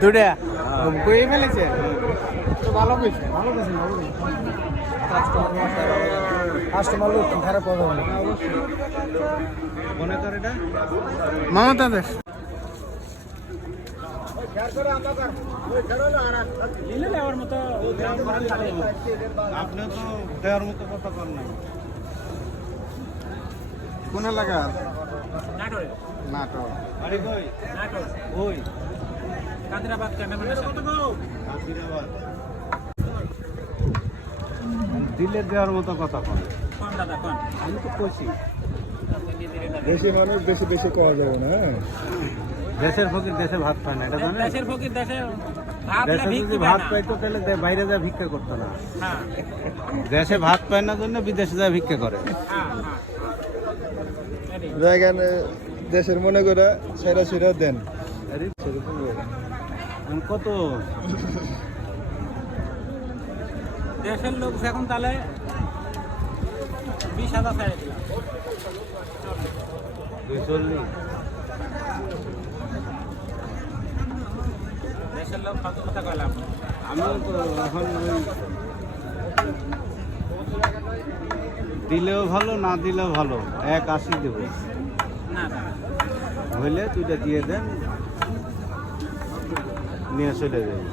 দুটা কই ফেলেছে তো ভালো কইছে কাস্টমার লোক খারাপ হবে না মনে করে এটা মমতা দেশ আপনি তো দেওয়ার মতো কথা কর নাই কোন এলাকা নাটোর আরে কই নাটোর ওই কাদিরাবাদ দিলে দেওয়ার মতো কথা কন দাদা কন আমি তো কইছি দেশি মানুষ বেশি বেশি কওয়া যাবে না দেশের ফকির দেশে ভাত পায় না এটা জানেন দেশের ফকির দেশে ভাত পাইতো তাহলে বাইরে যা ভিক্ষা করতো না দেশে ভাত পায় না জন্য বিদেশে যা ভিক্ষা করে জায়গা দেশের মনে করে সেরা সেরা দেন কত দেশের লোক এখন তাহলে 20,000 ছেড়ে দিলাম 240 দেশের লোক কত কথা কইলাম আমি তো এখন দিলেও ভালো না দিলেও ভালো 180 দেব না হইলে দুইটা দিয়ে দেন নিয়ে চলে যাবে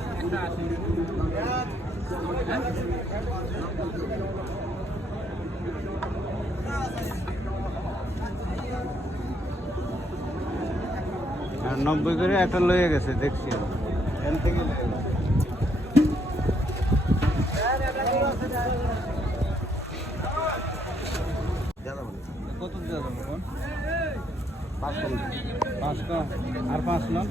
আর 90 করে একটা লয়ে গেছে দেখছি এখান থেকে কত দেওয়া যাবে কোন 5 আর 5 নন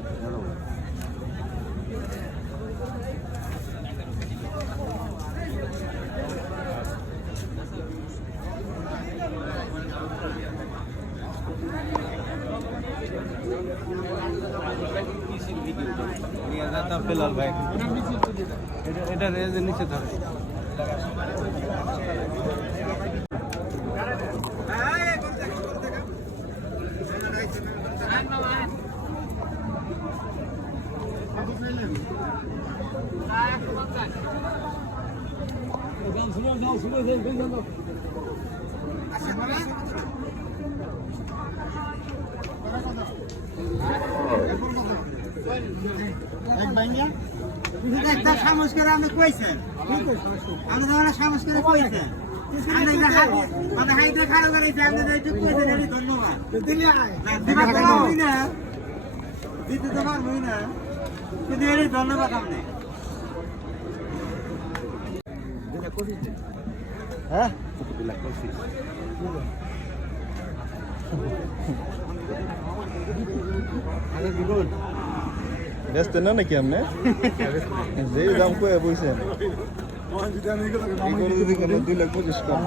বেলাল ভাই এটা রেজের নিচে ধরে সামস করে আপনি কইছেন আমরা সামস করে কইছেন মানে হাইটা খারাপ করেছে আপনাদের একটু কইছেন এর ধন্যবাদ দিতে তো পারবই না কিন্তু এর ধন্যবাদ আপনি হ্যাঁ ব্যস্ত না নাকি আপনি যে দাম কয়ে বইছেন 2,25,000 কম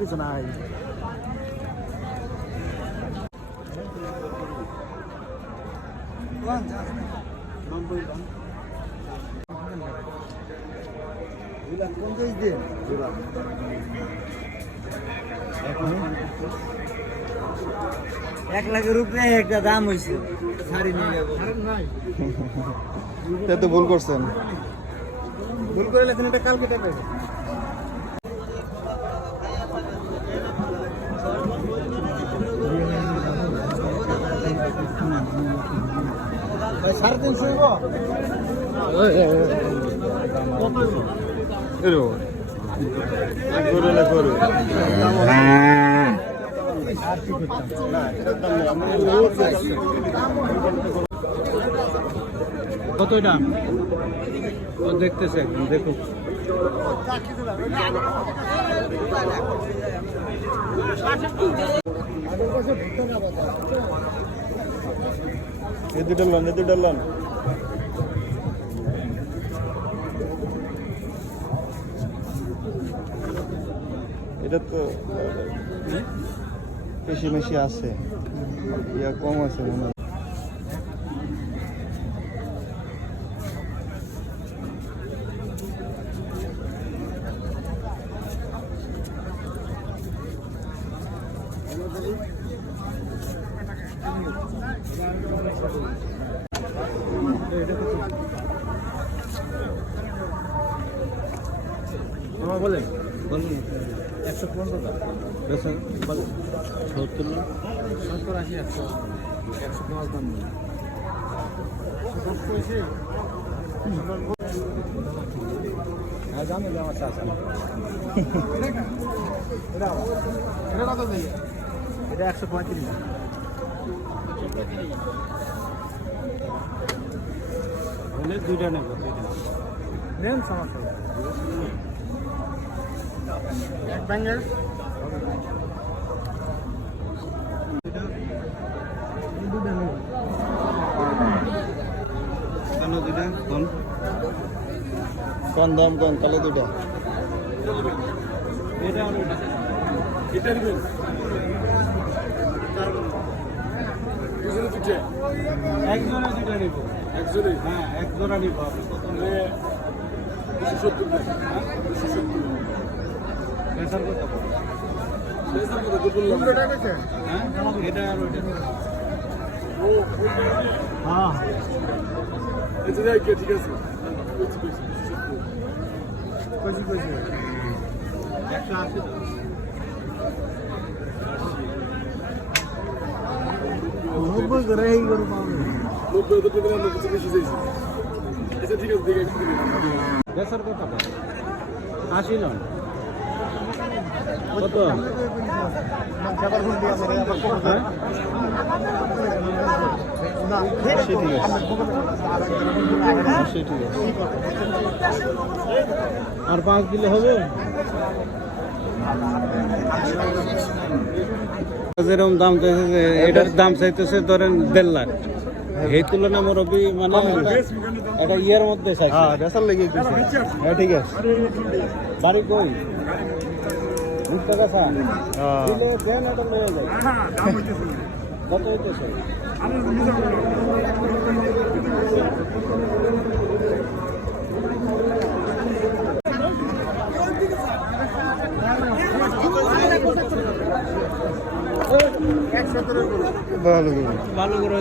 কিছু নাই এক লাখের উপরে একটা দাম হয়েছে শাড়ি নিয়ে যাবো তো ভুল করছেন ভুল করে লেখেন এটা কালকে টাকা সাড়ে 300 কত এটা দেখতেছে দেখুন এই দুটো লন এটা তো বেশি আছে ইয়া কম আছে মনে হয় বলেন বলুন 115 টাকা বেশ বলেন 70 না 70 80 100 105 দাম নেই জানি আমার চাচা এটা 135 হলে দুইটা নেব দুইটা নেন সমস্যা এক ব্যাঙ্গের কেন দুইটা কোন কোন দাম কোন তাহলে দুইটা এটা আর ওটা একজনে দুইটা নিব হ্যাঁ এক জোড়া নিব আপনি কত নেবেন? প্রেসার কত হ্যাঁ এটা আর ওইটা হ্যাঁ কইছি 180 90 করে এই গরু পাবে বেসার কত 80 নন কত খাবার ফোন দিয়ে আছে আবার কত হ্যাঁ না ঠিক আছে ঠিক আছে আর 5 দিলে হবে যেরকম দাম চাইছে এটার দাম চাইতেছে ধরেন 1.5 লাখ এই তুলনা মুরব্বী মানে এটা ইয়ের মধ্যে চাইছে হ্যাঁ বেসার লেগে গেছে হ্যাঁ ঠিক আছে বাড়ি কই উত্তর কাছা হ্যাঁ দিলে দেন এটা লয়ে যায় কত হইতেছে ভালো করে ভালো করে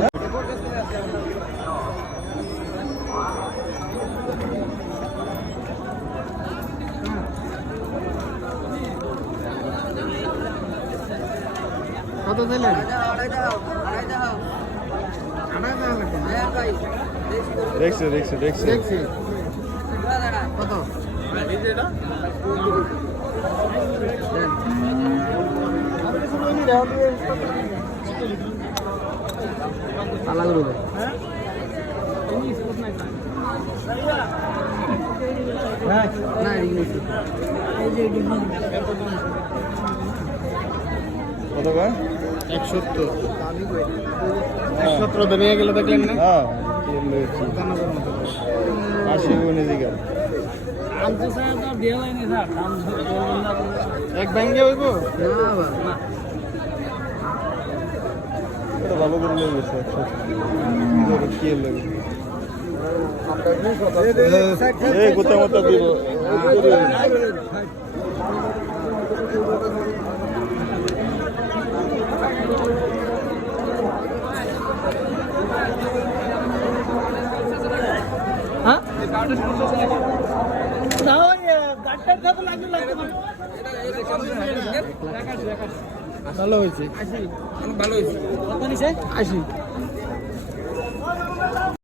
কত দিলেন দেখছি দেখছি দেখছি দেখছি কত আলাদা করে না কত ভাই 170 170 নিয়ে গেলে দেখলেন না হ্যাঁ 80 গুণে দিকে এক ব্যাঙ্গে হইব না এটা ভালো করে নিয়ে গেছে 170 কি লাগে এই গোটা মতো দিব ভালো হয়েছে ভালো হয়েছে 80